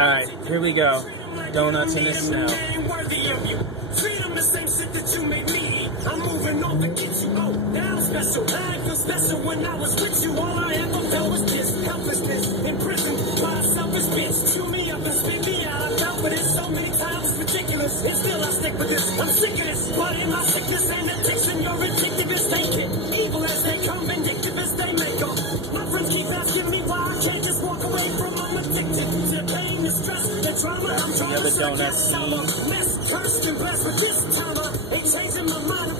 Alright, here we go. Donuts in the snow. Freedom, the same shit that you made me eat. I'm moving on to get you. Oh, now I'm special. I ain't feel special when I was with you. All I ever felt was this helplessness. In prison by a selfish bitch. Chew me up and spit me out. I dealt with it so many times, it's ridiculous. And still I stick with this. I'm sick of this. But in my sickness and addiction, you're addictive as they get. Evil as they come, vindictive as they make them. My friends keep asking me why I can't just walk away from I'm addicted to pain, the stress, the trauma. I'm trying to donuts. Cursed and blessed, but this time I ain't changing my mind.